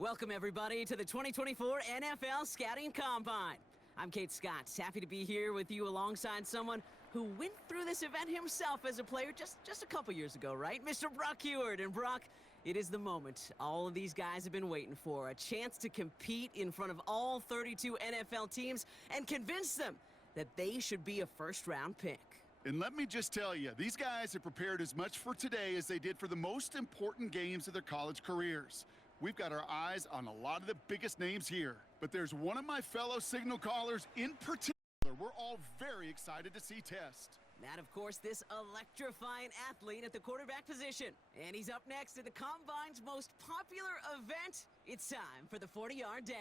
Welcome, everybody, to the 2024 NFL Scouting Combine. I'm Kate Scott, happy to be here with you alongside someone who went through this event himself as a player just a couple years ago, right? Mr. Brock Heward. And Brock, it is the moment all of these guys have been waiting for, a chance to compete in front of all 32 NFL teams and convince them that they should be a first-round pick. And let me just tell you, these guys have prepared as much for today as they did for the most important games of their college careers. We've got our eyes on a lot of the biggest names here. But there's one of my fellow signal callers in particular we're all very excited to see test. That, of course, this electrifying athlete at the quarterback position. And he's up next at the Combine's most popular event. It's time for the 40-yard dash.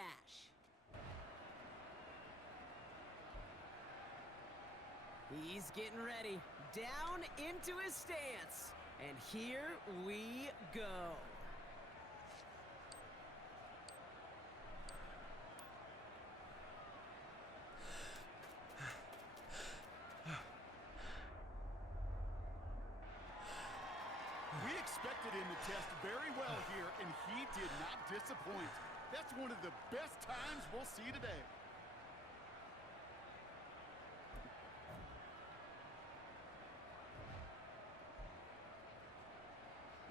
He's getting ready, down into his stance. And here we go. We expected him to test very well here, and he did not disappoint. That's one of the best times we'll see today.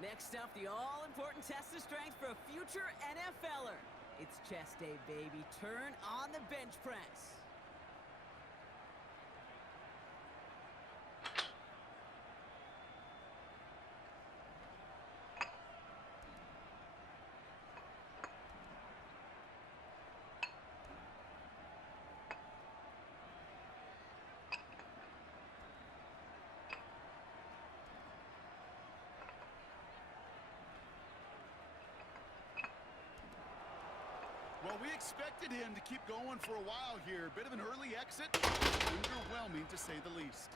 Next up, the all-important test of strength for a future NFLer. It's chest day, baby. Turn on the bench press. Well, we expected him to keep going for a while here. Bit of an early exit. Underwhelming, to say the least.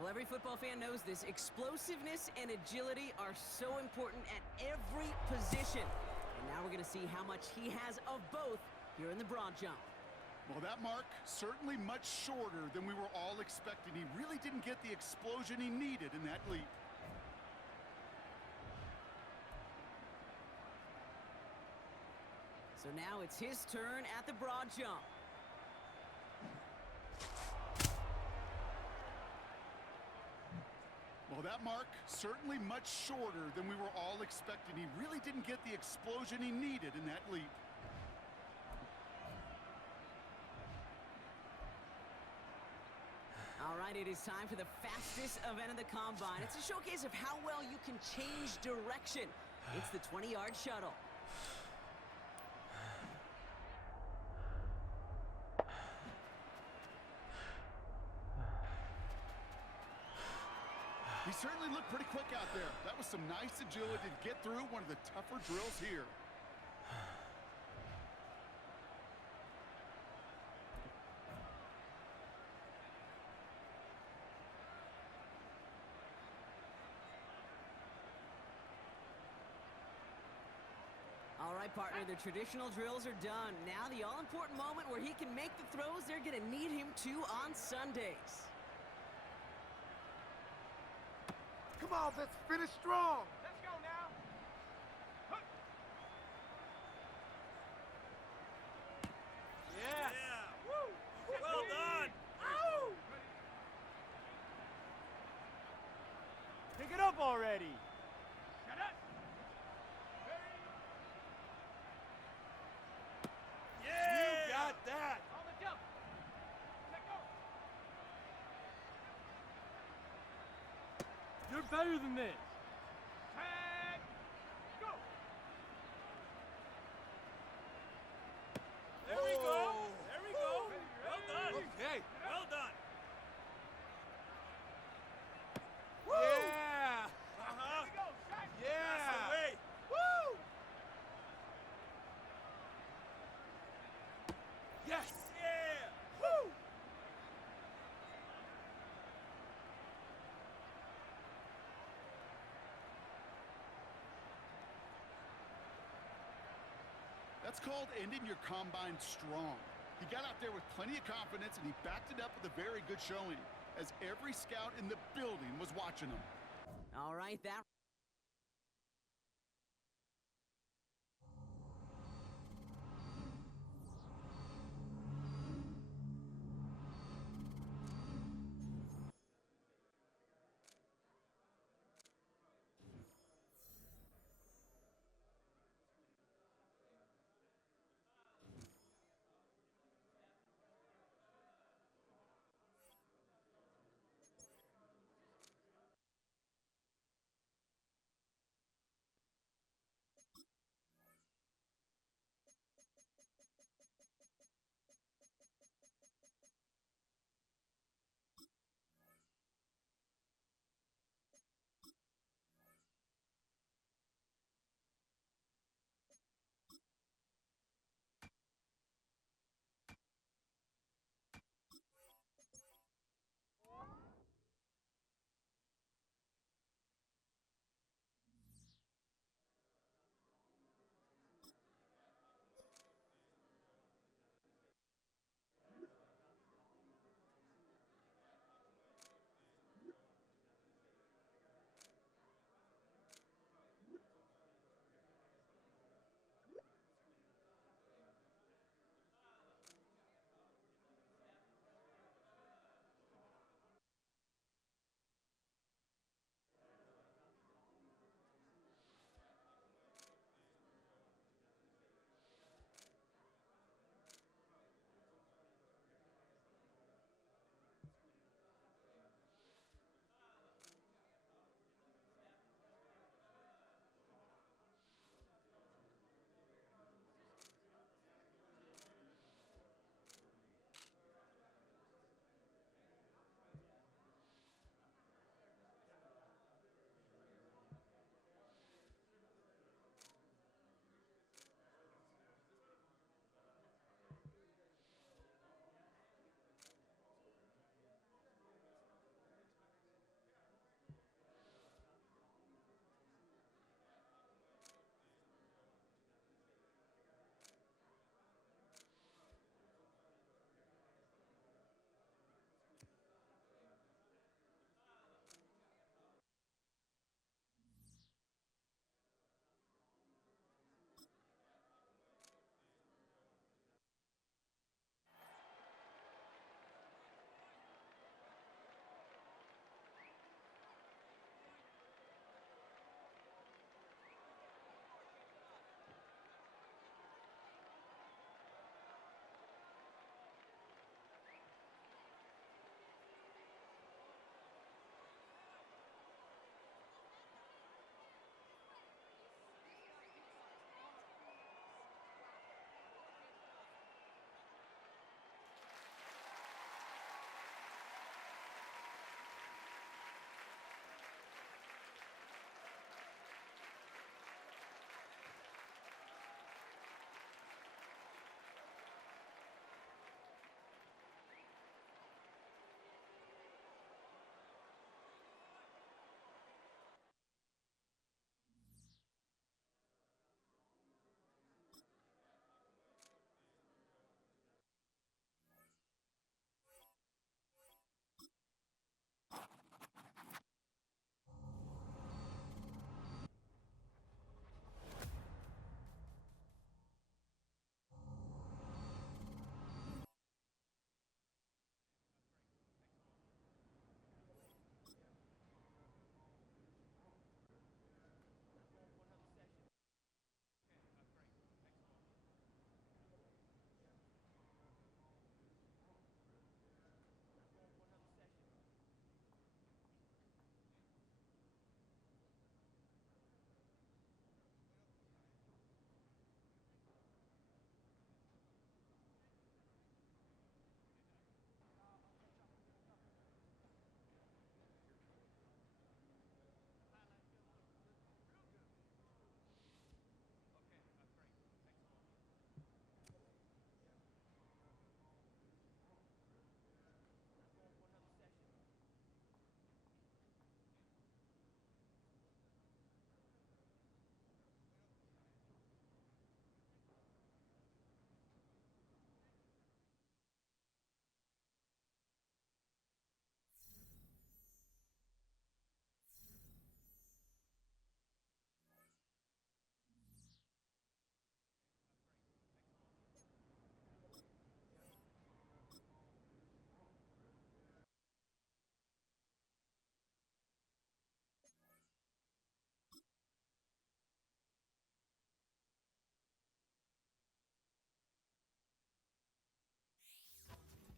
Well, every football fan knows this. Explosiveness and agility are so important at every position. And now we're going to see how much he has of both here in the broad jump. Well, that mark certainly much shorter than we were all expecting. He really didn't get the explosion he needed in that leap. So now it's his turn at the broad jump. Well, that mark certainly much shorter than we were all expecting. He really didn't get the explosion he needed in that leap. All right, it is time for the fastest event of the Combine. It's a showcase of how well you can change direction. It's the 20-yard shuttle. He certainly looked pretty quick out there. That was some nice agility to get through one of the tougher drills here. All right, partner, the traditional drills are done. Now the all-important moment where he can make the throws they're going to need him to on Sundays. Come on, let's finish strong. Let's go now. Yes. Yeah. Woo. Well done. Ow. Pick it up already. Shut up. Yeah. You got that. On the jump. Let go. You're better than this. Tag. Go. There we go. There we go. Well done. Okay. Well done. Yeah. There we go. Shine. Yeah. That's the way. Woo. Yes. Yeah. Woo. That's called ending your combine strong. He got out there with plenty of confidence, and he backed it up with a very good showing. as every scout in the building was watching them. All right, that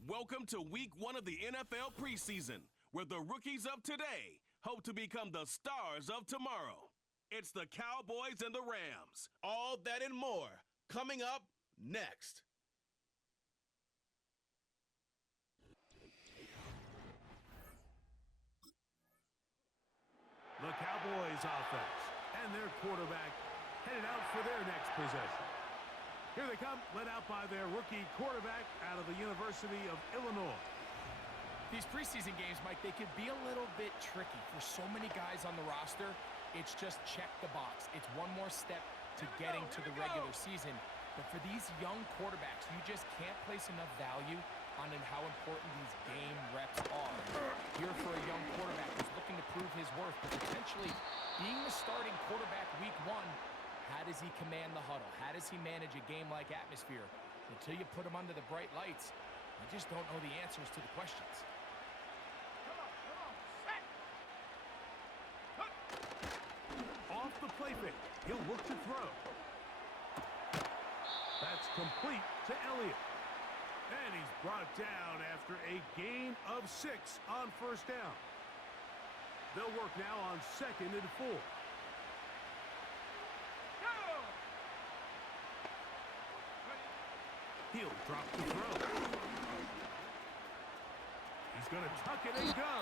Welcome to week 1 of the NFL preseason, where the rookies of today hope to become the stars of tomorrow. It's the Cowboys and the Rams. All that and more coming up next. The Cowboys offense and their quarterback headed out for their next possession. Here they come, led out by their rookie quarterback out of the University of Illinois. These preseason games, Mike, they could be a little bit tricky for so many guys on the roster. It's just check the box. It's one more step to getting to the regular season. But for these young quarterbacks, you just can't place enough value on how important these game reps are. Here for a young quarterback who's looking to prove his worth, but potentially being the starting quarterback week 1, how does he command the huddle? How does he manage a game-like atmosphere? Until you put him under the bright lights, you just don't know the answers to the questions. Off the play fake, he'll look to throw. That's complete to Elliott. And he's brought down after a gain of 6 on first down. They'll work now on 2nd and 4. He'll drop the throw. He's going to tuck it and go.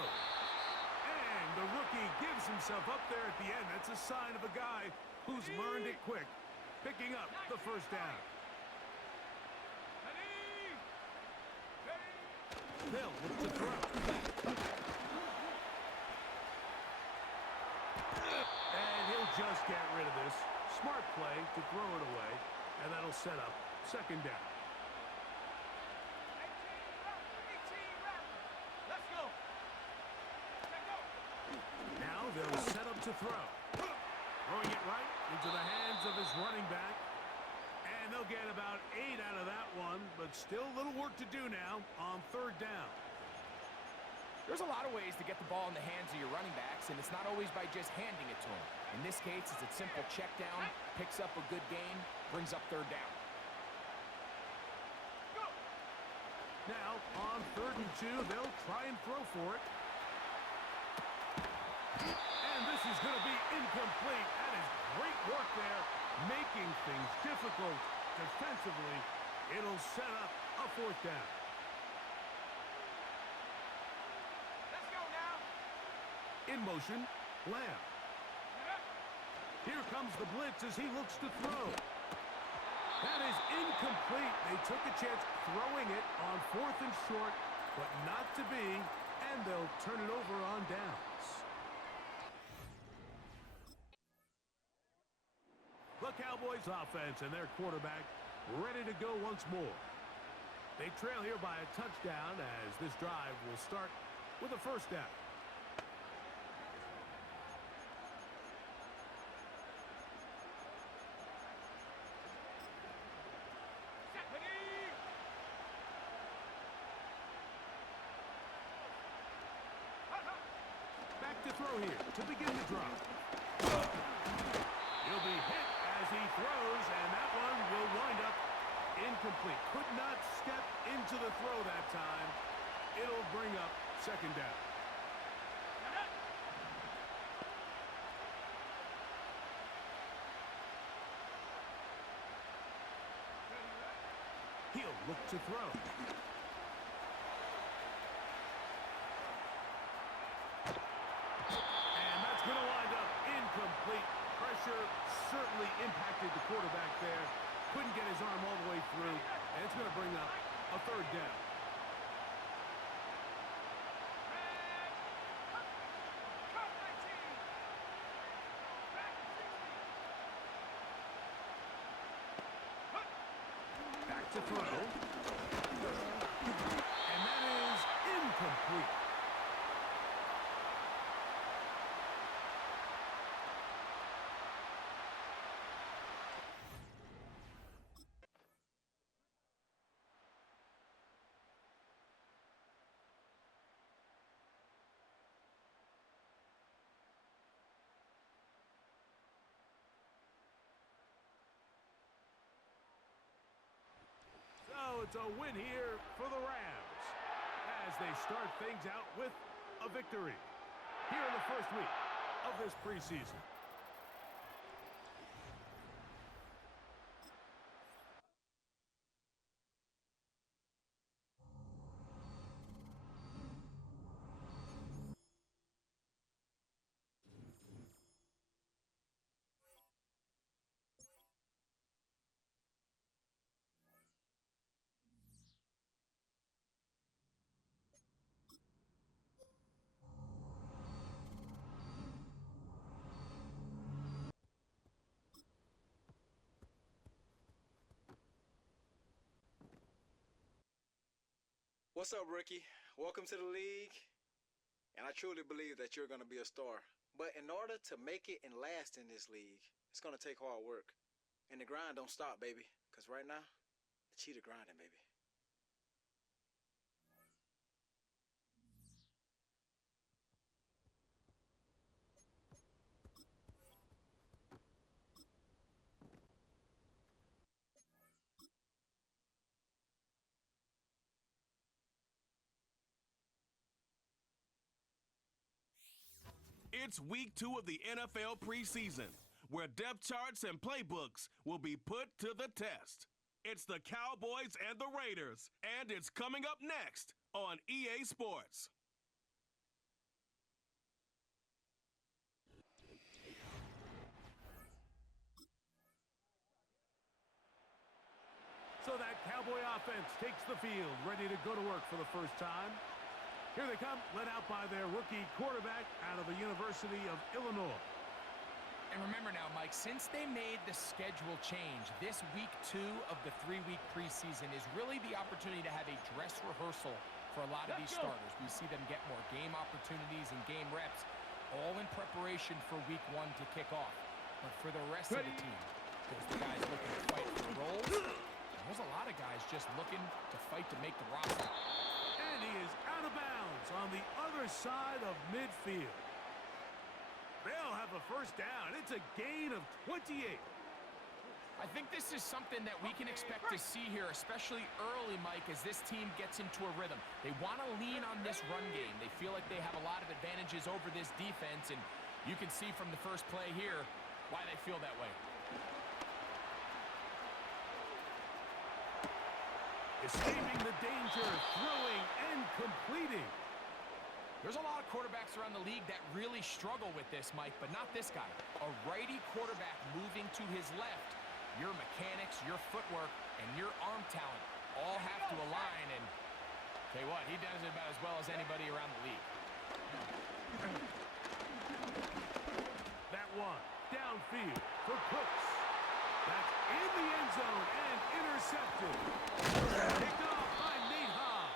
And the rookie gives himself up there at the end. That's a sign of a guy who's learned it quick, picking up the first down. They'll look to throw. And he'll just get rid of this. Smart play to throw it away, and that'll set up 2nd down. Now they'll set up to throw. Throwing it right into the hands of his running back. And they'll get about 8 out of that one, but still a little work to do now on 3rd down. There's a lot of ways to get the ball in the hands of your running backs, and it's not always by just handing it to them. In this case, it's a simple check down, picks up a good gain, brings up 3rd down. Now, on 3rd and 2, they'll try and throw for it. And this is going to be incomplete. That is great work there, making things difficult defensively. It'll set up a 4th down. Let's go now. In motion, Lamb. Here comes the blitz as he looks to throw. That is incomplete. They took a chance throwing it on 4th and short, but not to be, and they'll turn it over on downs. The Cowboys offense and their quarterback ready to go once more. They trail here by a touchdown as this drive will start with a 1st down. Back to throw here to begin the drive. He'll be hit as he throws, and that one will wind up incomplete. Could not step into the throw that time. It'll bring up 2nd down. He'll look to throw. And that's going to wind up incomplete. Pressure certainly impacted the quarterback there. Couldn't get his arm all the way through, and it's going to bring up a 3rd down. Back to throw. And that is incomplete. So it's a win here for the Rams. as they start things out with a victory here in the first week of this preseason. What's up, rookie? Welcome to the league. And I truly believe that you're going to be a star. But in order to make it and last in this league, it's going to take hard work. And the grind don't stop, baby. Because right now, the cheetah grinding, baby. It's week 2 of the NFL preseason, where depth charts and playbooks will be put to the test. It's the Cowboys and the Raiders, and it's coming up next on EA Sports. So that Cowboy offense takes the field, ready to go to work for the first time. Here they come, led out by their rookie quarterback out of the University of Illinois. And remember now, Mike, since they made the schedule change, this week 2 of the 3-week preseason is really the opportunity to have a dress rehearsal for a lot of these starters. We see them get more game opportunities and game reps, all in preparation for week 1 to kick off. But for the rest of the team, there's the guys looking to fight for roles. And there's a lot of guys just looking to fight to make the roster. And he is out of bounds on the other side of midfield. They'll have a first down. It's a gain of 28. I think this is something that we can expect to see here, especially early, Mike, as this team gets into a rhythm. They want to lean on this run game. They feel like they have a lot of advantages over this defense, and you can see from the first play here why they feel that way. Escaping the danger, throwing and completing. There's a lot of quarterbacks around the league that really struggle with this, Mike, but not this guy. A righty quarterback moving to his left. Your mechanics, your footwork, and your arm talent all have to align, and tell you what, he does it about as well as anybody around the league. That one, downfield for Cooks. That's in the end zone and intercepted. Picked off by Nate Hobbs.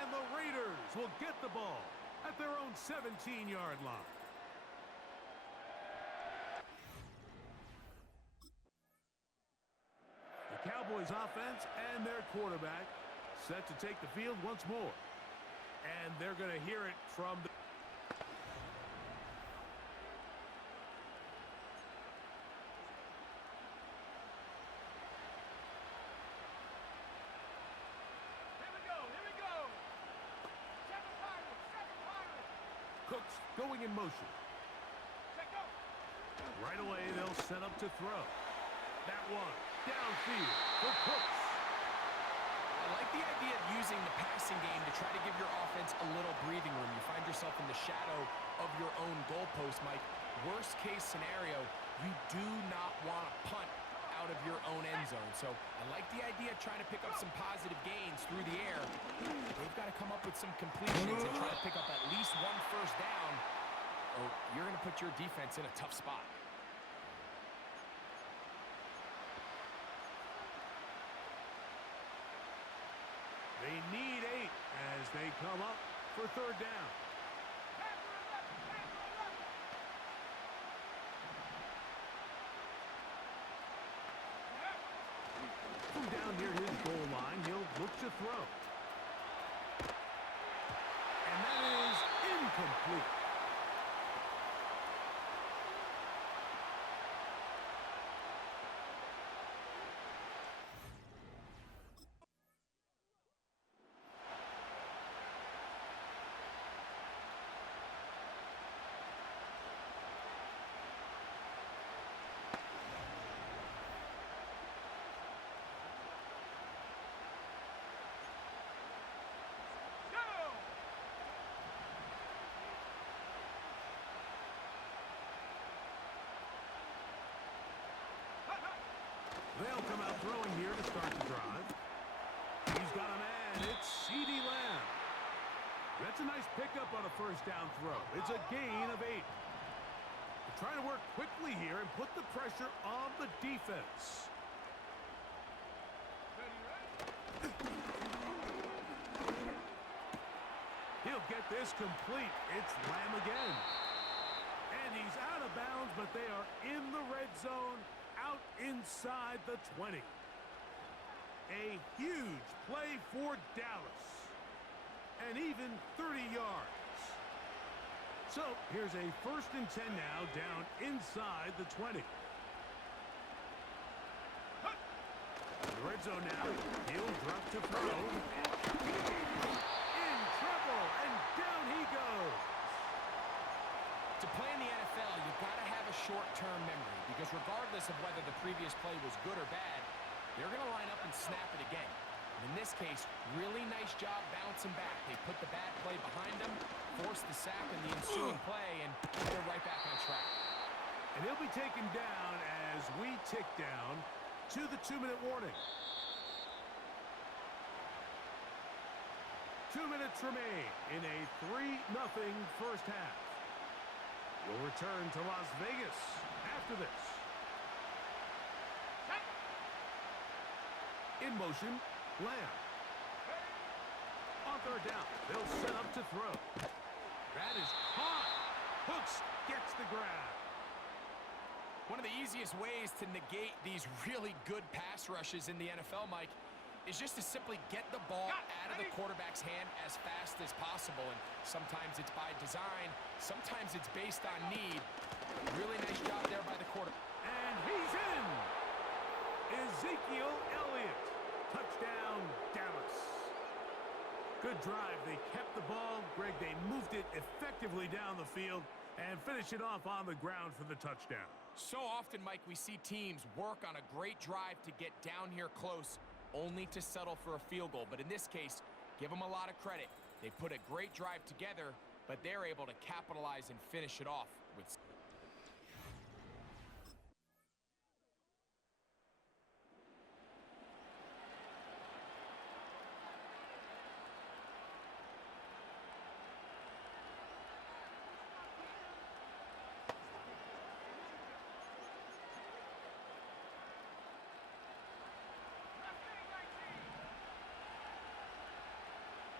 And the Raiders will get the ball at their own 17-yard line. The Cowboys offense and their quarterback set to take the field once more. And they're going to hear it from the... Cooks going in motion. Right away, they'll set up to throw. That one, downfield for Cooks. I like the idea of using the passing game to try to give your offense a little breathing room. You find yourself in the shadow of your own goalpost, Mike. Worst case scenario, you do not want to punt out of your own end zone. So I like the idea of trying to pick up some positive gains through the air. They've got to come up with some completions and try to pick up at least one first down, or you're going to put your defense in a tough spot. They need 8 as they come up for third down. From down near his goal line, he'll look to throw. And that is incomplete. They'll come out throwing here to start the drive. He's got a man. It's CeeDee Lamb. That's a nice pickup on a first down throw. It's a gain of 8. They're trying to work quickly here and put the pressure on the defense. He'll get this complete. It's Lamb again. And he's out of bounds, but they are in the red zone, out inside the 20. A huge play for Dallas. And even 30 yards. So here's a 1st and 10 now, down inside the 20. In the red zone now, he'll drop to throw. In trouble, and down he goes. To play in the NFL, you've got to have a short-term memory, because regardless of whether the previous play was good or bad, they're going to line up and snap it again. And in this case, really nice job bouncing back. They put the bad play behind them, forced the sack in the ensuing play, and they're right back on track. And he'll be taken down as we tick down to the 2-minute warning. 2 minutes remain in a 3-0 first half. We'll return to Las Vegas after this. In motion, Lamb. On 3rd down, they'll set up to throw. That is caught. Hooks gets the grab. One of the easiest ways to negate these really good pass rushes in the NFL, Mike, is just to simply get the ball out of the quarterback's hand as fast as possible. And sometimes it's by design, sometimes it's based on need. Really nice job there by the quarterback. And he's in! Ezekiel Elliott. Touchdown, Dallas. Good drive. They kept the ball. Greg, they moved it effectively down the field and finished it off on the ground for the touchdown. So often, Mike, we see teams work on a great drive to get down here close, only to settle for a field goal. But in this case, give them a lot of credit. They put a great drive together, but they're able to capitalize and finish it off with...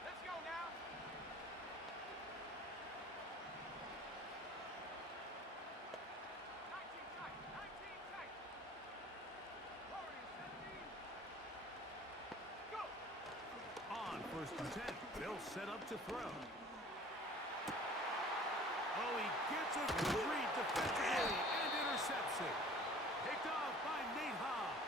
Let's go now. On 1st and 10, they'll set up to throw. Oh, he gets a good read defensively and intercepts it. Picked off by Nate Hobbs.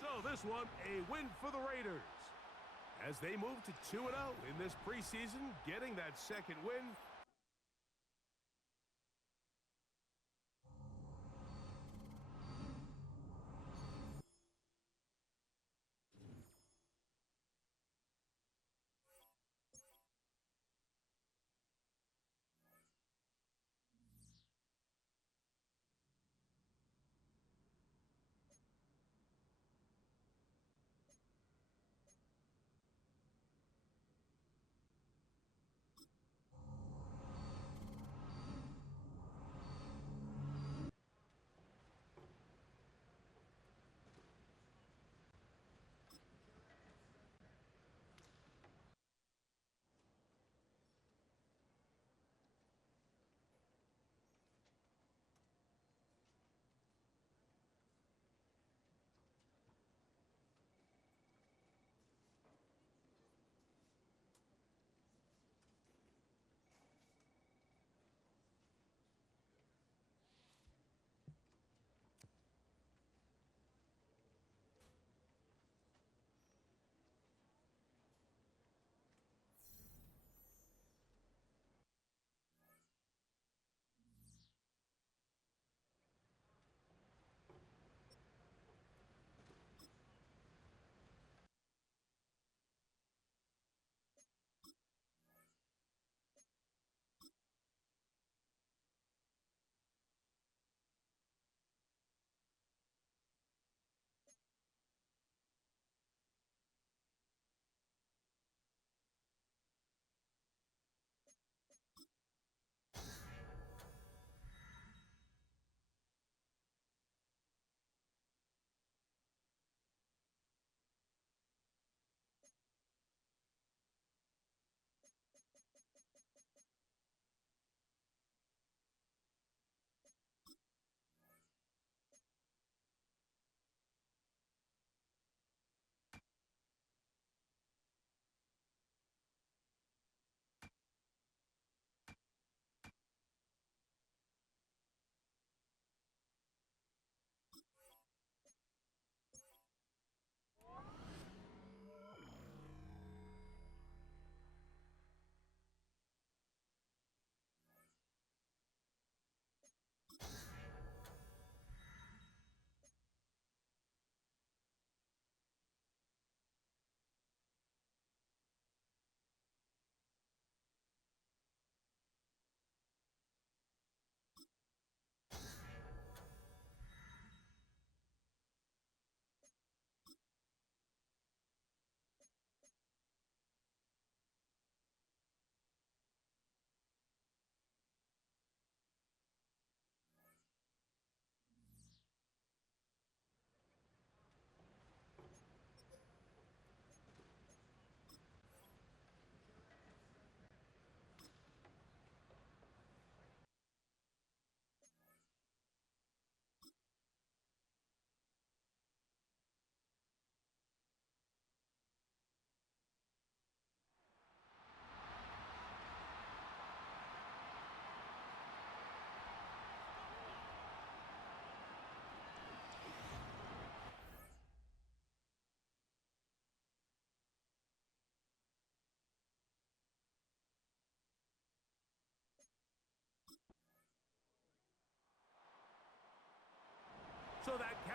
So this one, a win for the Raiders, as they move to 2-0 in this preseason, getting that 2nd win.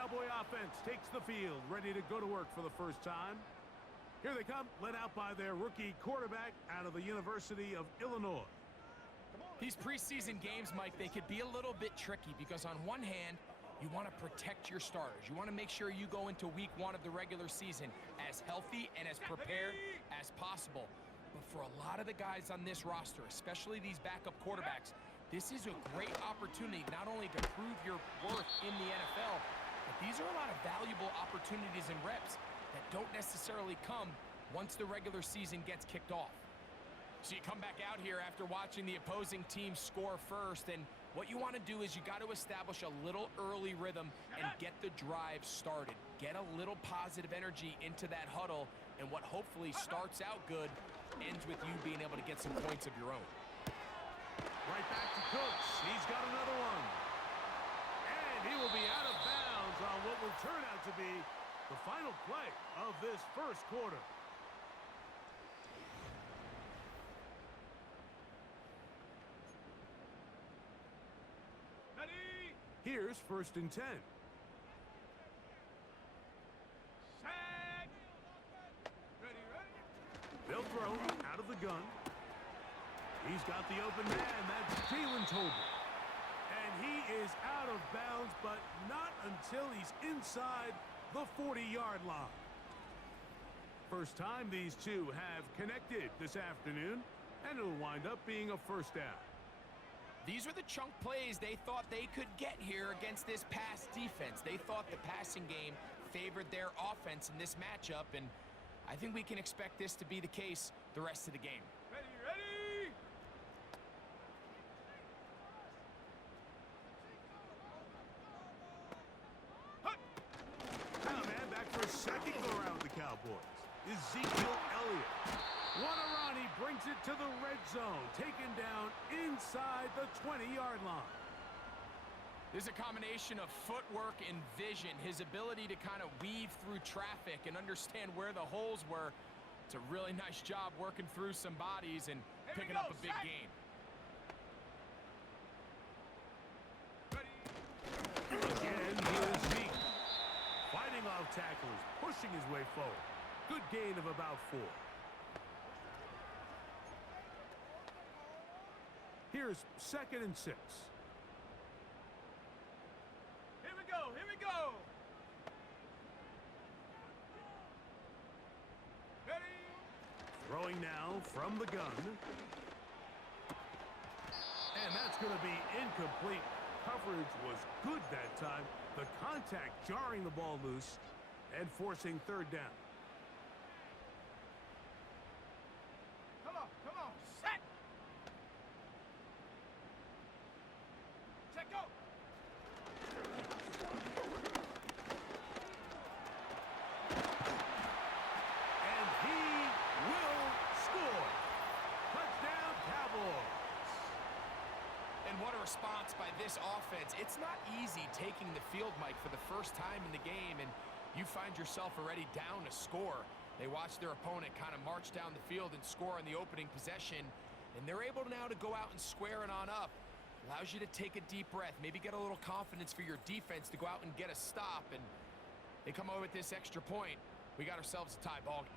Cowboy offense takes the field, ready to go to work for the first time. Here they come, led out by their rookie quarterback out of the University of Illinois. These preseason games, Mike, they could be a little bit tricky because on one hand, you want to protect your starters. You want to make sure you go into week 1 of the regular season as healthy and as prepared as possible. But for a lot of the guys on this roster, especially these backup quarterbacks, this is a great opportunity not only to prove your worth in the NFL, but these are a lot of valuable opportunities and reps that don't necessarily come once the regular season gets kicked off. So you come back out here after watching the opposing team score first, and what you want to do is you got to establish a little early rhythm and get the drive started. Get a little positive energy into that huddle, and what hopefully starts out good ends with you being able to get some points of your own. Right back to Cooks. He's got another one. And he will be out of bounds on what will turn out to be the final play of this first quarter. Here's 1st and 10. Set. Ready, ready. They'll throw out of the gun. He's got the open man. That's Jalen Tolbert. And he is out of bounds, but not until he's inside the 40-yard line. First time these two have connected this afternoon, and it'll wind up being a first down. These are the chunk plays they thought they could get here against this pass defense. They thought the passing game favored their offense in this matchup, and I think we can expect this to be the case the rest of the game. Ready, ready. Now, man, back for a second go around the Cowboys. Ezekiel Elliott. Wanarani brings it to the red zone, taken down inside the 20-yard line. There's a combination of footwork and vision, his ability to kind of weave through traffic and understand where the holes were. It's a really nice job working through some bodies and picking up a big gain. Again, here's Zeke. Fighting off tackles, pushing his way forward. Good gain of about 4. Here's 2nd and 6. Here we go, here we go. Ready. Throwing now from the gun. And that's going to be incomplete. Coverage was good that time. The contact jarring the ball loose and forcing 3rd down. Come on, set. Check go. And he will score. Touchdown, Cowboys. And what a response by this offense. It's not easy taking the field, Mike, for the first time in the game, and you find yourself already down a score. They watch their opponent kind of march down the field and score on the opening possession, and they're able now to go out and square it on up. Allows you to take a deep breath, maybe get a little confidence for your defense to go out and get a stop, and they come away with this extra point. We got ourselves a tie ball game.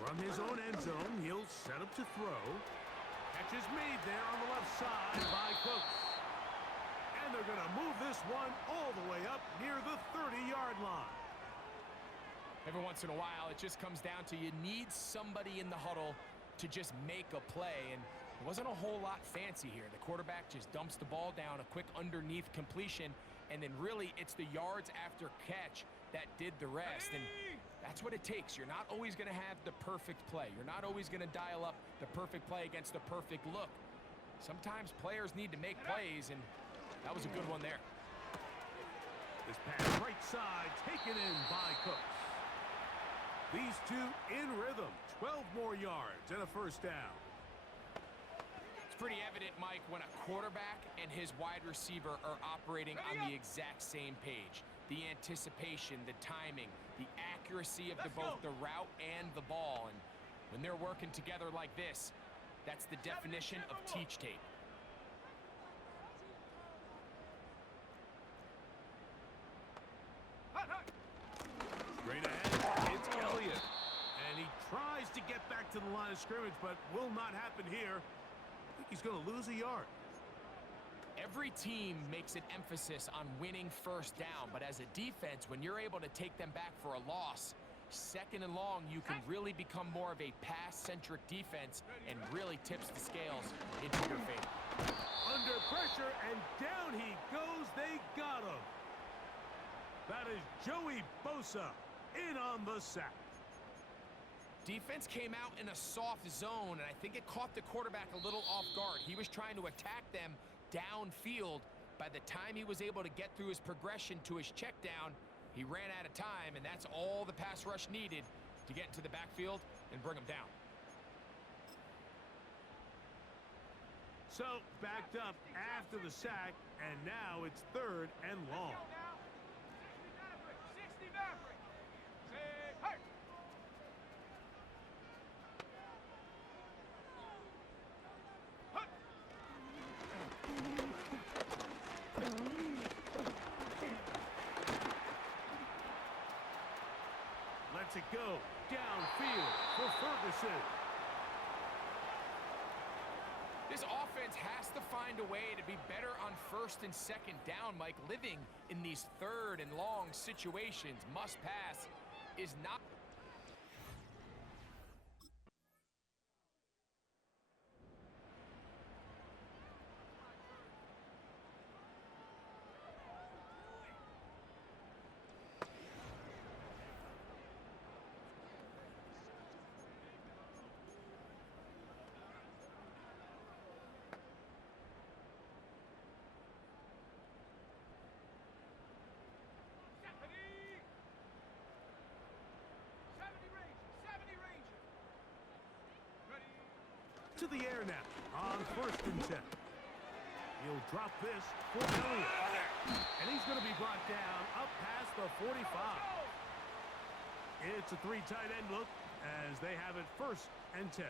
From his own end zone, he'll set up to throw. Catch is made there on the left side by Cooks. And they're going to move this one all the way up near the 30-yard line. Every once in a while, it just comes down to you need somebody in the huddle to just make a play, and it wasn't a whole lot fancy here. The quarterback just dumps the ball down, a quick underneath completion, and then really it's the yards after catch that did the rest. And that's what it takes. You're not always going to have the perfect play. You're not always going to dial up the perfect play against the perfect look. Sometimes players need to make plays, and that was a good one there. This pass right side taken in by Cooks. These two in rhythm. 12 more yards and a first down. It's pretty evident, Mike, when a quarterback and his wide receiver are operating on the exact same page. The anticipation, the timing, the accuracy of both the route and the ball. And when they're working together like this, that's the definition of teach tape. Straight ahead, it's Elliott. And he tries to get back to the line of scrimmage, but will not happen here. I think he's going to lose a yard. Every team makes an emphasis on winning first down, but as a defense, when you're able to take them back for a loss, second and long, you can really become more of a pass-centric defense and really tips the scales into your favor. Under pressure, and down he goes. They got him. That is Joey Bosa in on the sack. Defense came out in a soft zone, and I think it caught the quarterback a little off guard. He was trying to attack them downfield. By the time he was able to get through his progression to his check down, he ran out of time, and that's all the pass rush needed to get into the backfield and bring him down. So, backed up after the sack, and now it's 3rd and long. 60 Maverick. Say, hey. Lets it go downfield for Ferguson. This offense has to find a way to be better on 1st and 2nd down, Mike. Living in these 3rd and long situations, must pass, is not. To the air now on 1st and 10. He'll drop this for Elliott. And he's going to be brought down up past the 45. It's a 3 tight end look as they have it 1st and 10.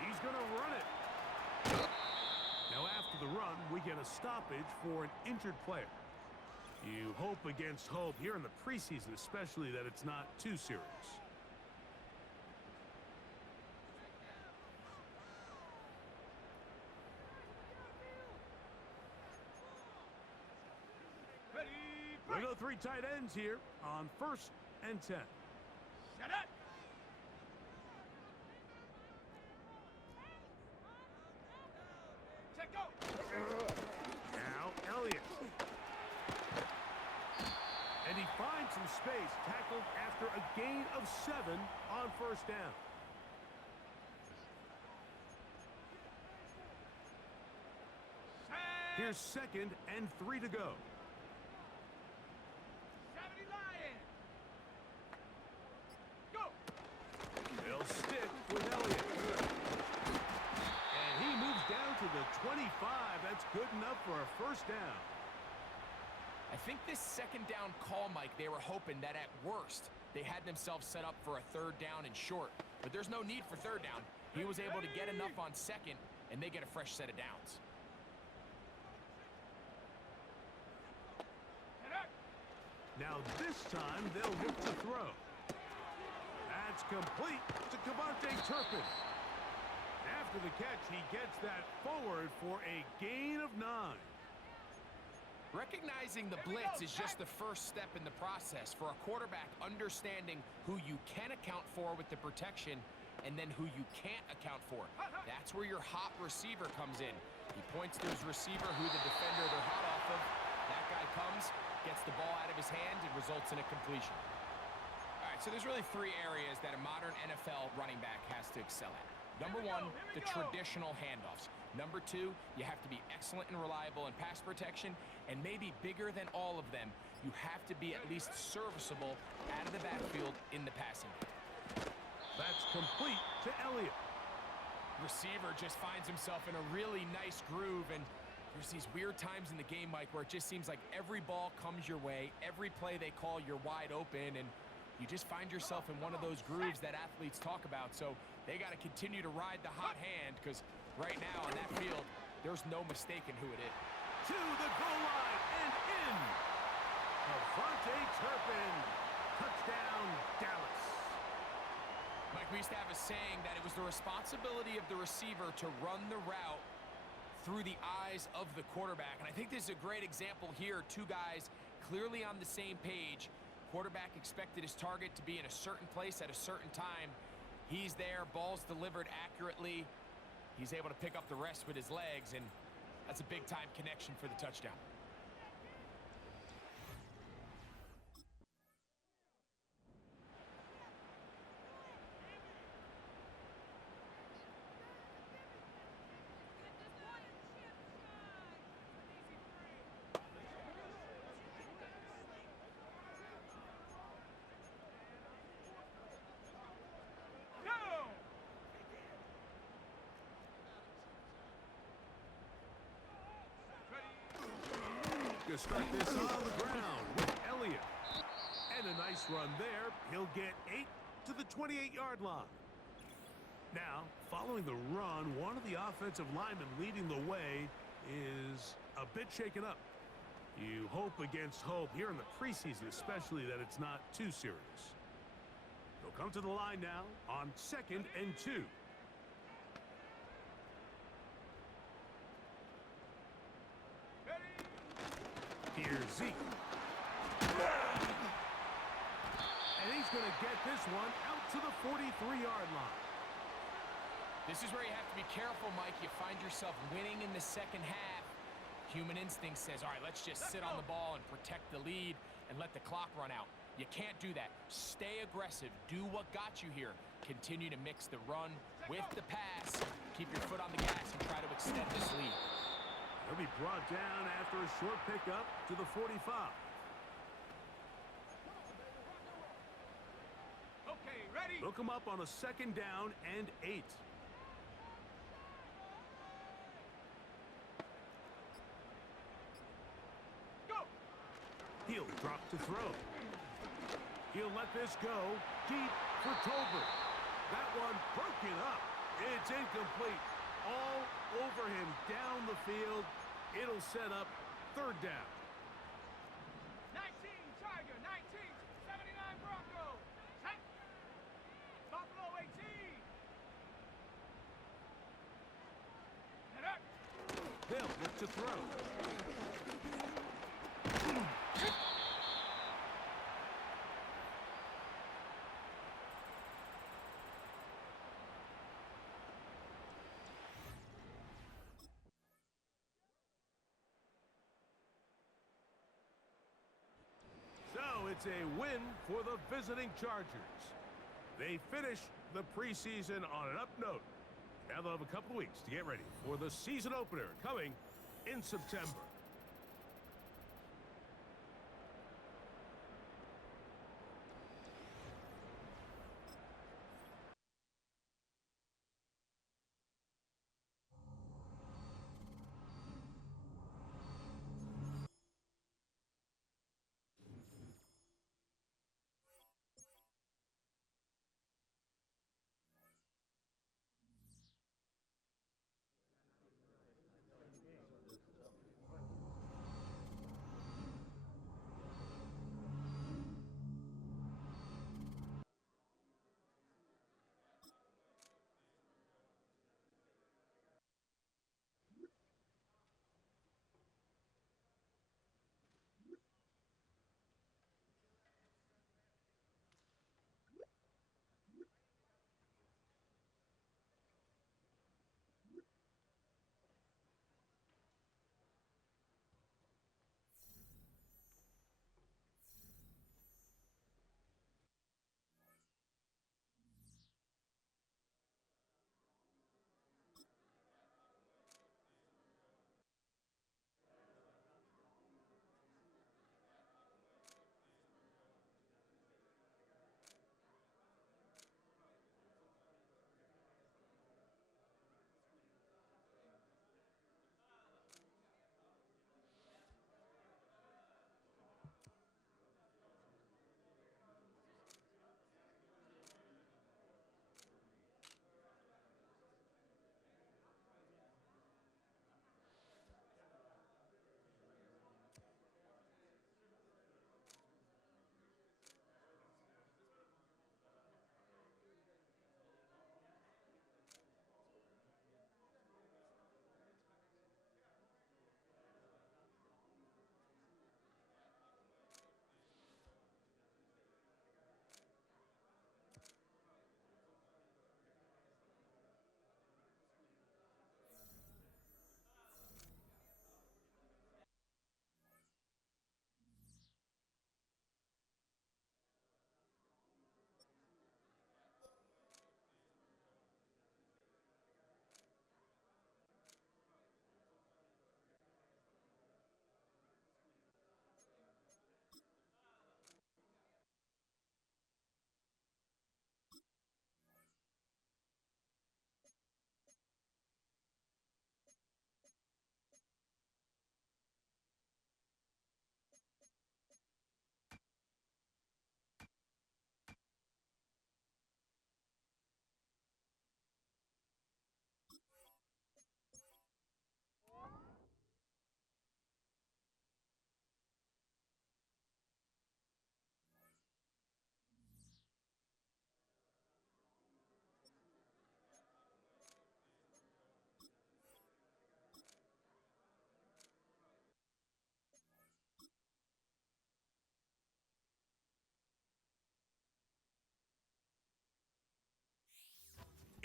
He's going to run it. Now after the run, we get a stoppage for an injured player. You hope against hope here in the preseason, especially that it's not too serious. We'll go 3 tight ends here on 1st and 10. Shut up. Check go. Now Elliott. And he finds some space, tackled after a gain of 7 on 1st down. Here's 2nd and 3 to go. 70 Lion. Go. They'll stick with Elliott. And he moves down to the 25. That's good enough for a 1st down. I think this 2nd down call, Mike, they were hoping that at worst they had themselves set up for a 3rd down and short. But there's no need for 3rd down. He was able to get enough on 2nd, and they get a fresh set of downs. Now this time they'll look to throw. That's complete to Cavante Turpin. After the catch, he gets that forward for a gain of 9. Recognizing the blitz is just the first step in the process for a quarterback, understanding who you can account for with the protection and then who you can't account for. That's where your hot receiver comes in. He points to his receiver who the defender they're hot off of. That guy comes, gets the ball out of his hand, and results in a completion. All right, so there's really 3 areas that a modern NFL running back has to excel at. Number one, the traditional handoffs. Number two, you have to be excellent and reliable in pass protection, and maybe bigger than all of them, you have to be at least serviceable out of the backfield in the passing game. That's complete to Elliott. Receiver just finds himself in a really nice groove, and there's these weird times in the game, Mike, where it just seems like every ball comes your way, every play they call, you're wide open, and you just find yourself in one of those grooves that athletes talk about. So they got to continue to ride the hot hand, because right now on that field, there's no mistaking who it is. To the goal line and in. Avante Turpin. Touchdown, Dallas. Mike, we used to have a saying that it was the responsibility of the receiver to run the route through the eyes of the quarterback. And I think this is a great example here. Two guys clearly on the same page. Quarterback expected his target to be in a certain place at a certain time. He's there, ball's delivered accurately. He's able to pick up the rest with his legs, and that's a big-time connection for the touchdown. To start this on the ground with Elliott. And a nice run there. He'll get 8 to the 28-yard line. Now, following the run, one of the offensive linemen leading the way is a bit shaken up. You hope against hope here in the preseason, especially, that it's not too serious. They'll come to the line now on 2nd and 2. Here's Zeke. And he's going to get this one out to the 43-yard line. This is where you have to be careful, Mike. You find yourself winning in the second half. Human instinct says, all right, let's just sit on the ball and protect the lead and let the clock run out. You can't do that. Stay aggressive. Do what got you here. Continue to mix the run with the pass. Keep your foot on the gas and try to extend this lead. He'll be brought down after a short pickup to the 45. Okay, ready? They'll come up on a 2nd down and 8. Go! He'll drop to throw. He'll let this go deep for Tolbert. That one broken up. It's incomplete. All over him down the field. It'll set up 3rd down. 19 Tiger, 19, 79 Bronco. Set. Buffalo 18. Head up. They'll look to throw. It's a win for the visiting Chargers. They finish the preseason on an up note. Now they'll have a couple weeks to get ready for the season opener coming in September.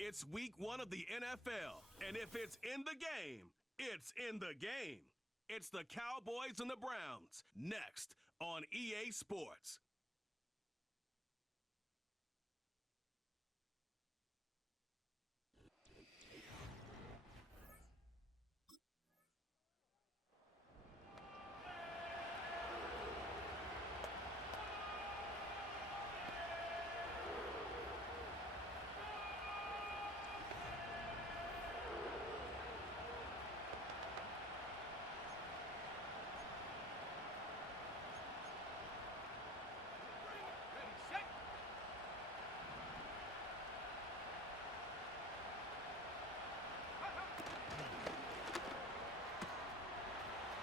It's week 1 of the NFL, and if it's in the game, it's in the game. It's the Cowboys and the Browns, next on EA Sports. Ready, set.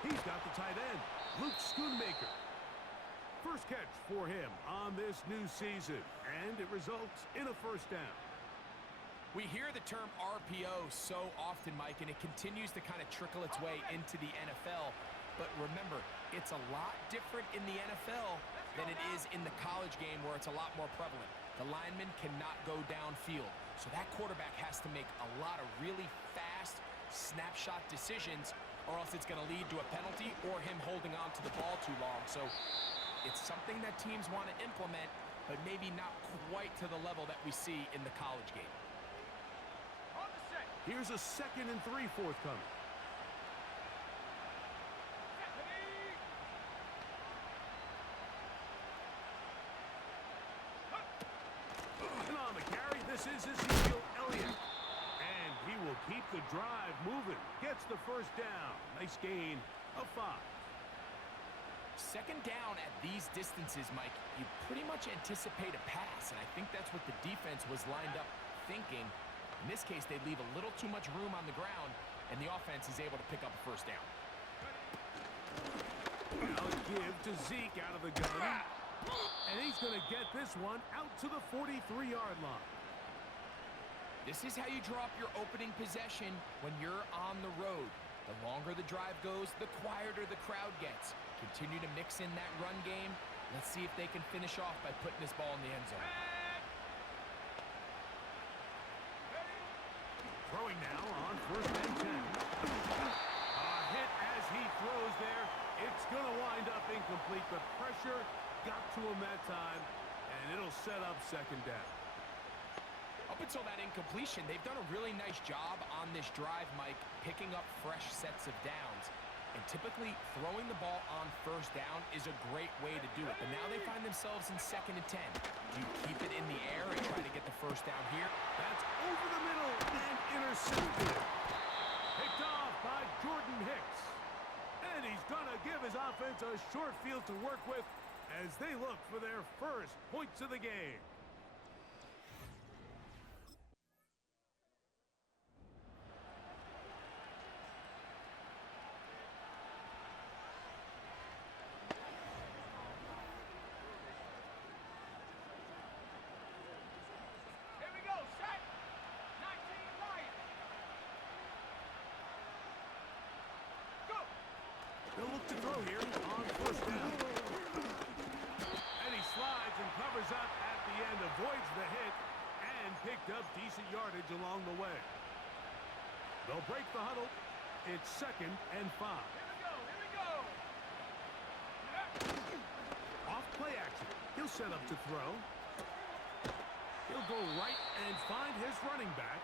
He's got the tight end, Luke Schoonmaker. First catch for him on this new season, and it results in a first down. We hear the term RPO so often, Mike, and it continues to kind of trickle its way into the NFL. But remember, it's a lot different in the NFL than it is in the college game where it's a lot more prevalent. The lineman cannot go downfield, so that quarterback has to make a lot of really fast snapshot decisions, or else it's going to lead to a penalty or him holding on to the ball too long. So it's something that teams want to implement, but maybe not quite to the level that we see in the college game. On the set. Here's a 2nd and 3 forthcoming. And on the carry, this is Ezekiel Elliott. And he will keep the drive moving. Gets the first down. Nice gain of 5. Second down at these distances, Mike, you pretty much anticipate a pass, and I think that's what the defense was lined up thinking. In this case, they leave a little too much room on the ground, and the offense is able to pick up a first down. Now give to Zeke out of the gun. And he's going to get this one out to the 43-yard line. This is how you draw up your opening possession when you're on the road. The longer the drive goes, the quieter the crowd gets. Continue to mix in that run game. Let's see if they can finish off by putting this ball in the end zone. Throwing now on 1st and 10. A hit as he throws there. It's going to wind up incomplete. The pressure got to him that time, and it'll set up 2nd down. Up until that incompletion, they've done a really nice job on this drive, Mike, picking up fresh sets of downs. And typically, throwing the ball on 1st down is a great way to do it. But now they find themselves in 2nd and 10. Do you keep it in the air and try to get the first down here? That's over the middle and intercepted. Picked off by Jordan Hicks. And he's going to give his offense a short field to work with as they look for their first points of the game. Here we go, set. 19 Lions. Go. They'll look to throw here on 1st down. And he slides and covers up at the end, avoids the hit, and picked up decent yardage along the way. They'll break the huddle. It's 2nd and 5. Here we go. Off play action. He'll set up to throw. He'll go right and find his running back.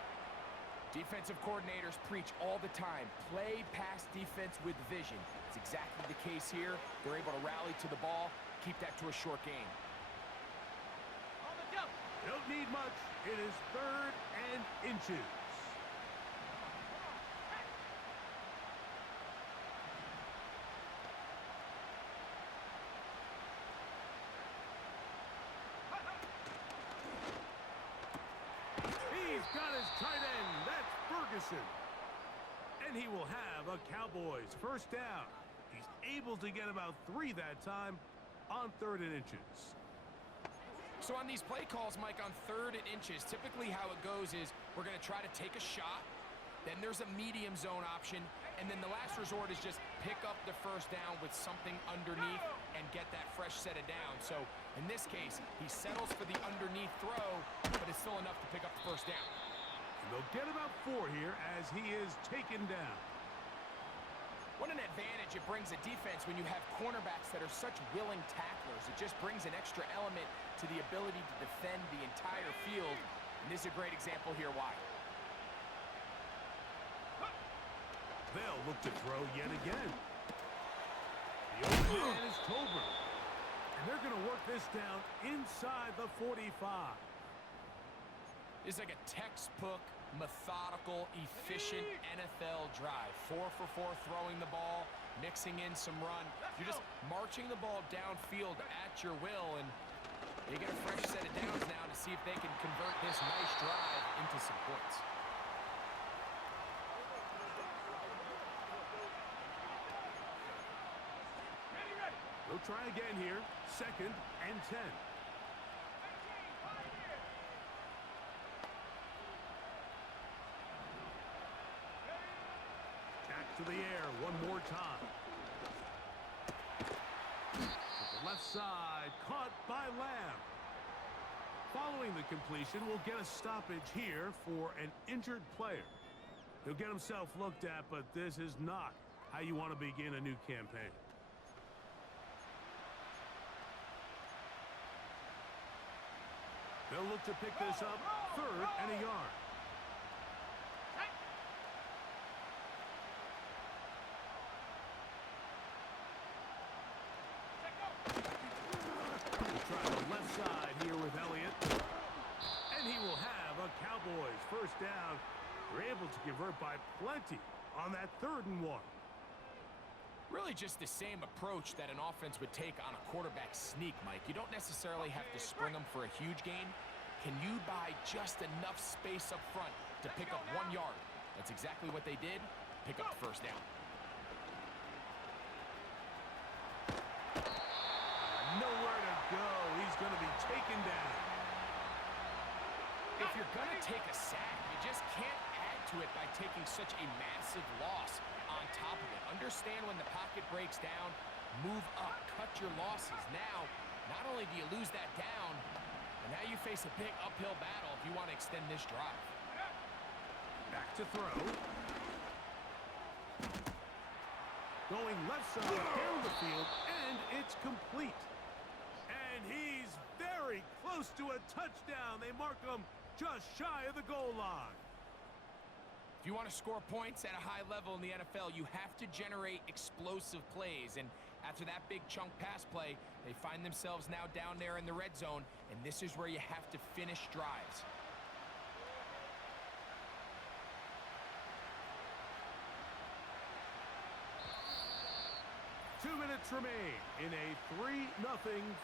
Defensive coordinators preach all the time, play pass defense with vision. It's exactly the case here. They're able to rally to the ball, keep that to a short game. On the jump. Don't need much. It is 3rd and inches. He's got his tight end. That's Ferguson. And he will have a Cowboys first down. He's able to get about 3 that time on 3rd and inches. So on these play calls, Mike, on 3rd and inches, typically how it goes is we're going to try to take a shot. Then there's a medium zone option. And then the last resort is just pick up the first down with something underneath and get that fresh set of downs. So in this case, he settles for the underneath throw, but it's still enough to pick up the first down. They'll get about 4 here as he is taken down. What an advantage it brings a defense when you have cornerbacks that are such willing tacklers. It just brings an extra element to the ability to defend the entire field. And this is a great example here why. They'll look to throw yet again. The open man is Tolbert. And they're going to work this down inside the 45. It's like a textbook, methodical, efficient NFL drive. 4 for 4 throwing the ball, mixing in some run. You're just marching the ball downfield at your will, and they get a fresh set of downs now to see if they can convert this nice drive into some points. They'll try again here. 2nd and 10. To the air one more time. To the left side, caught by Lamb. Following the completion, we'll get a stoppage here for an injured player. He'll get himself looked at, but this is not how you want to begin a new campaign. They'll look to pick this up, 3rd and a yard. Cowboys first down. They're able to convert by plenty on that 3rd and 1. Really just the same approach that an offense would take on a quarterback sneak, Mike. You don't necessarily have to spring them for a huge gain. Can you buy just enough space up front to pick up 1 yard? That's exactly what they did. Pick up the first down. Nowhere to go. He's going to be taken down. If you're going to take a sack, you just can't add to it by taking such a massive loss on top of it. Understand when the pocket breaks down, move up, cut your losses. Now, not only do you lose that down, but now you face a big uphill battle if you want to extend this drive. Back to throw. Going left side down the field, and it's complete. And he's very close to a touchdown. They mark him just shy of the goal line. If you want to score points at a high level in the NFL, you have to generate explosive plays. And after that big chunk pass play, they find themselves now down there in the red zone, and this is where you have to finish drives. Two minutes remain in a 3-0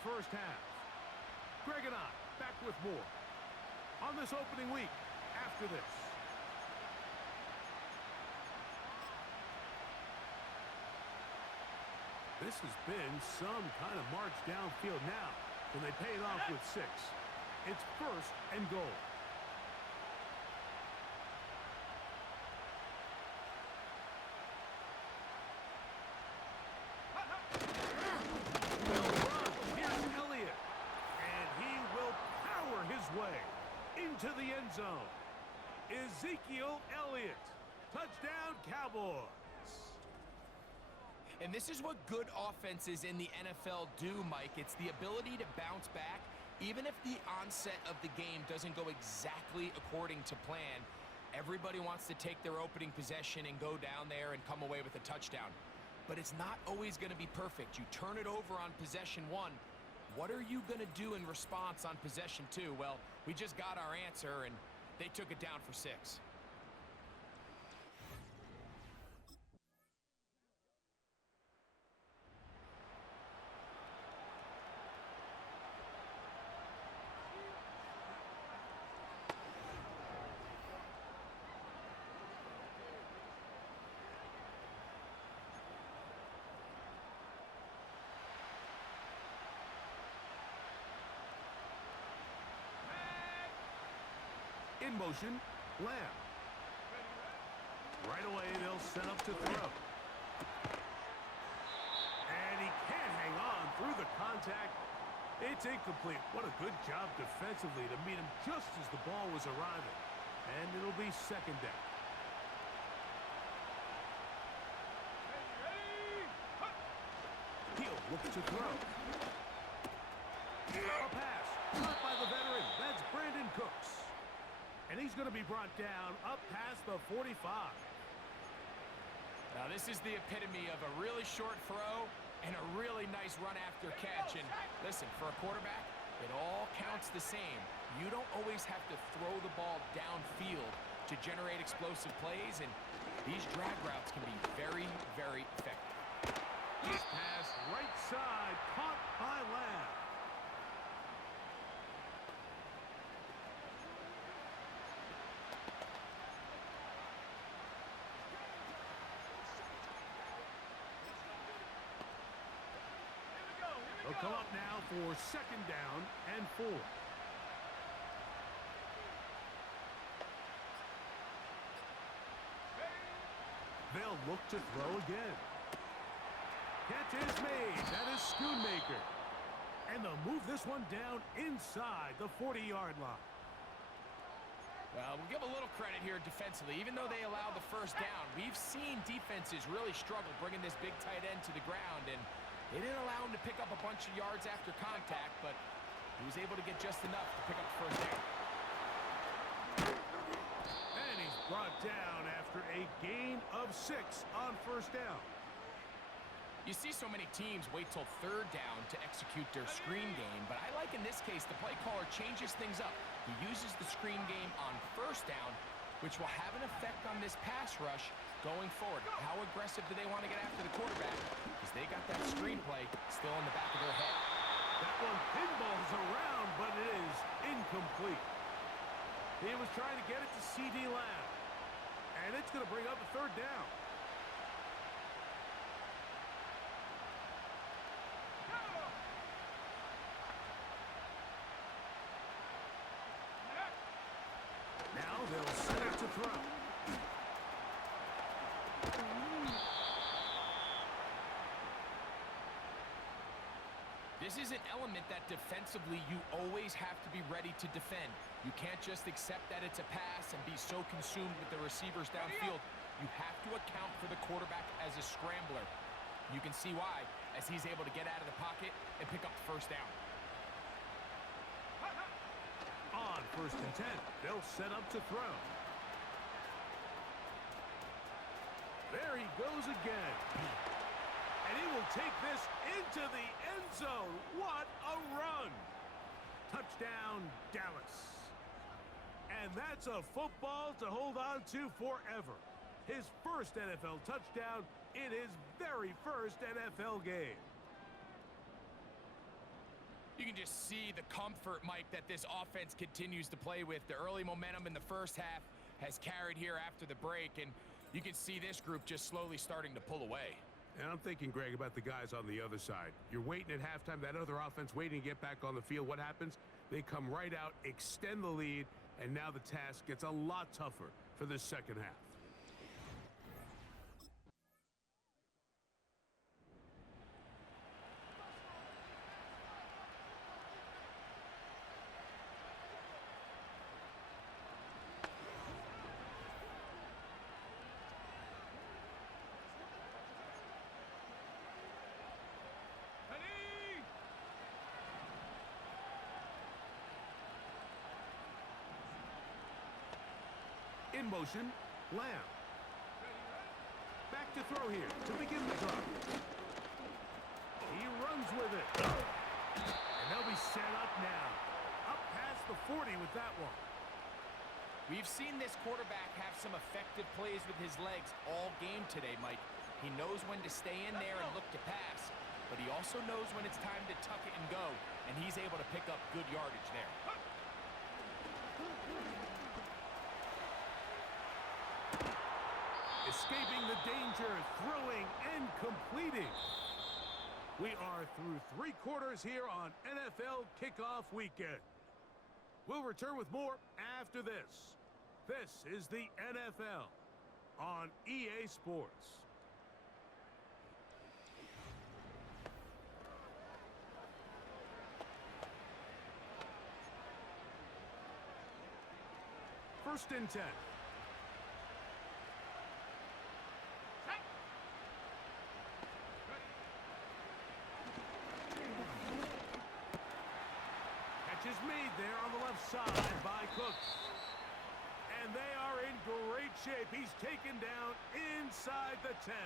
first half. Greg and I back with more on this opening week after this. This has been some kind of march downfield now. Can they pay it off with 6? It's 1st and goal. They'll run. Here's Elliott. And he will power his way into the end zone. Ezekiel Elliott. Touchdown, Cowboys. And this is what good offenses in the NFL do, Mike. It's the ability to bounce back, even if the onset of the game doesn't go exactly according to plan. Everybody wants to take their opening possession and go down there and come away with a touchdown. But it's not always going to be perfect. You turn it over on possession 1. What are you going to do in response on possession 2? Well, we just got our answer, and they took it down for 6. In motion, Lamb. Right away, they'll set up to throw. And he can't hang on through the contact. It's incomplete. What a good job defensively to meet him just as the ball was arriving. And it'll be second down. Heel looks to throw. A pass. Caught by the veteran. That's Brandon Cooks. And he's going to be brought down up past the 45. Now, this is the epitome of a really short throw and a really nice run after catch. And listen, for a quarterback, it all counts the same. You don't always have to throw the ball downfield to generate explosive plays, and these drag routes can be very, very effective. This pass right side, caught by Lamb. They'll come up now for second down and 4. They'll look to throw again. Catch is made. That is Schoonmaker. And they'll move this one down inside the 40-yard line. Well, we'll give a little credit here defensively. Even though they allowed the first down, we've seen defenses really struggle bringing this big tight end to the ground, and they didn't allow him to pick up a bunch of yards after contact, but he was able to get just enough to pick up the first down. And he's brought down after a gain of 6 on first down. You see so many teams wait till third down to execute their screen game, but I like in this case the play caller changes things up. He uses the screen game on first down, which will have an effect on this pass rush going forward. How aggressive do they want to get after the quarterback? Because they got that screen play still in the back of their head. That one pinballs around, but it is incomplete. He was trying to get it to C.D. Lamb, and it's going to bring up a third down. Now they'll set it to throw. This is an element that defensively you always have to be ready to defend. You can't just accept that it's a pass and be so consumed with the receivers downfield. You have to account for the quarterback as a scrambler. You can see why, as he's able to get out of the pocket and pick up the first down. On first and 10, they'll set up to throw. There he goes again. And he will take this into the end zone. What a run! Touchdown, Dallas. And that's a football to hold on to forever. His first NFL touchdown in his very first NFL game. You can just see the comfort, Mike, that this offense continues to play with. The early momentum in the first half has carried here after the break, and you can see this group just slowly starting to pull away. And I'm thinking, Greg, about the guys on the other side. You're waiting at halftime, that other offense waiting to get back on the field. What happens? They come right out, extend the lead, and now the task gets a lot tougher for this second half. In motion, Lamb. Back to throw here to begin the drive. He runs with it. And they'll be set up now. Up past the 40 with that one. We've seen this quarterback have some effective plays with his legs all game today, Mike. He knows when to stay in there and look to pass, but he also knows when it's time to tuck it and go, and he's able to pick up good yardage there. Escaping the danger, throwing and completing. We are through 3 quarters here on NFL Kickoff Weekend. We'll return with more after this. This is the NFL on EA Sports. 1st and 10. Catch is made there on the left side by Cooks. And they are in great shape. He's taken down inside the 10.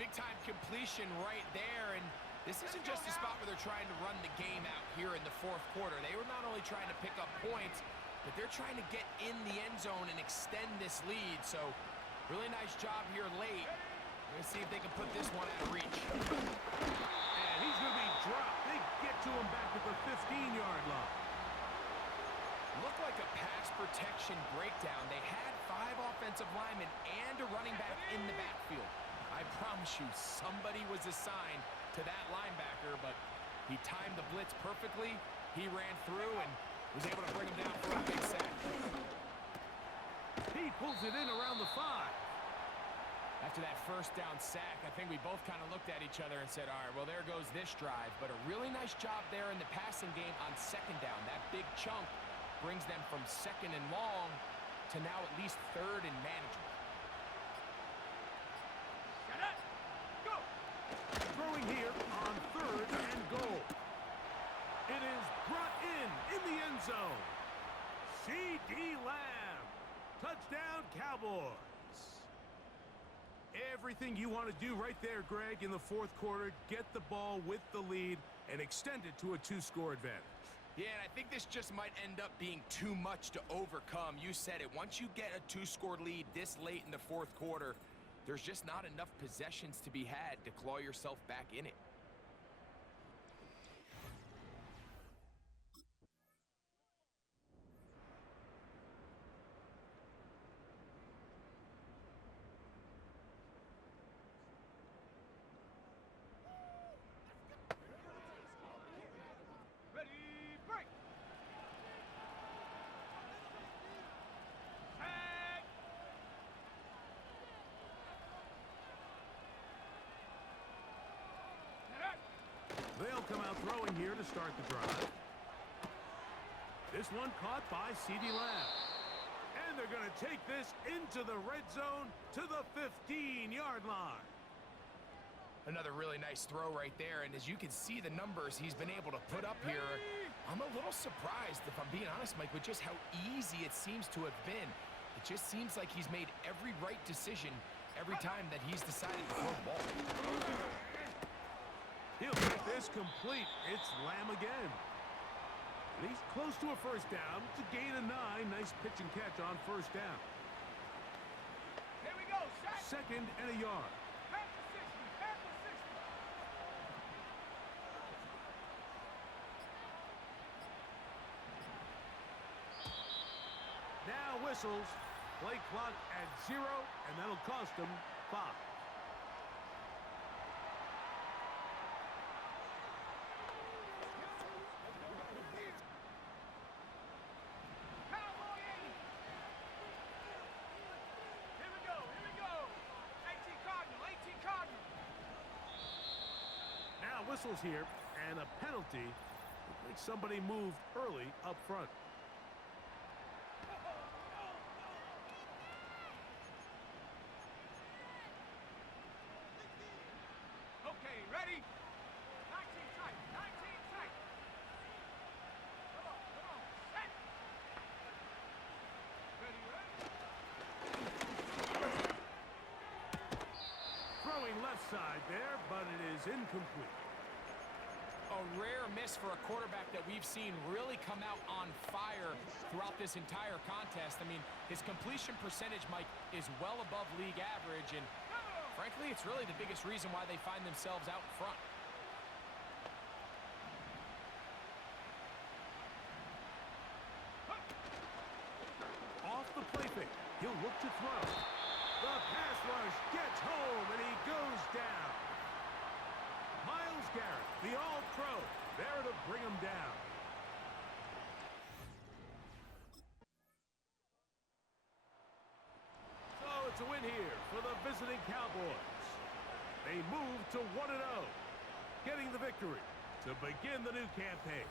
Big-time completion right there, and this isn't just a spot where they're trying to run the game out here in the 4th quarter. They were not only trying to pick up points, but they're trying to get in the end zone and extend this lead. So, really nice job here late. We're going to see if they can put this one out of reach. And he's going to be dropped. They get to him back at the 15-yard line. Looked like a pass protection breakdown. They had 5 offensive linemen and a running back in the backfield. I promise you, somebody was assigned to that linebacker, but he timed the blitz perfectly. He ran through and was able to bring him down for a big sack. He pulls it in around the 5. After that first down sack, I think we both kind of looked at each other and said, all right, well, there goes this drive. But a really nice job there in the passing game on 2nd down. That big chunk brings them from 2nd and long to now at least 3rd and manageable. Throwing here on 3rd and goal. It is brought in the end zone. C.D. Lamb. Touchdown, Cowboys. Everything you want to do right there, Greg, in the 4th quarter. Get the ball with the lead and extend it to a 2-score advantage. Yeah, and I think this just might end up being too much to overcome. You said it. Once you get a 2-score lead this late in the 4th quarter, there's just not enough possessions to be had to claw yourself back in it. They'll come out throwing here to start the drive. This one caught by C.D. Lamb. And they're going to take this into the red zone to the 15-yard line. Another really nice throw right there, and as you can see the numbers he's been able to put up here, I'm a little surprised, if I'm being honest, Mike, with just how easy it seems to have been. It just seems like he's made every right decision every time that he's decided to throw the ball. He'll make this complete. It's Lamb again. And he's close to a 1st down. It's a gain of 9. Nice pitch and catch on 1st down. Here we go, set. 2nd and a yard. Back to 60, back to 60. Now whistles. Play clock at 0, and that'll cost them 5. Whistles here, and a penalty that makes somebody move early up front. Okay, ready? 19 tight, 19 tight. Come on, set. Ready, ready? Throwing left side there, but it is incomplete. A rare miss for a quarterback that we've seen really come out on fire throughout this entire contest. I mean, his completion percentage, Mike, is well above league average, and frankly, it's really the biggest reason why they find themselves out in front. Off the play fake. He'll look to throw. The pass rush gets home, and he goes down. Myles Garrett, the All-Pro, there to bring him down. So it's a win here for the visiting Cowboys. They move to 1-0, getting the victory to begin the new campaign.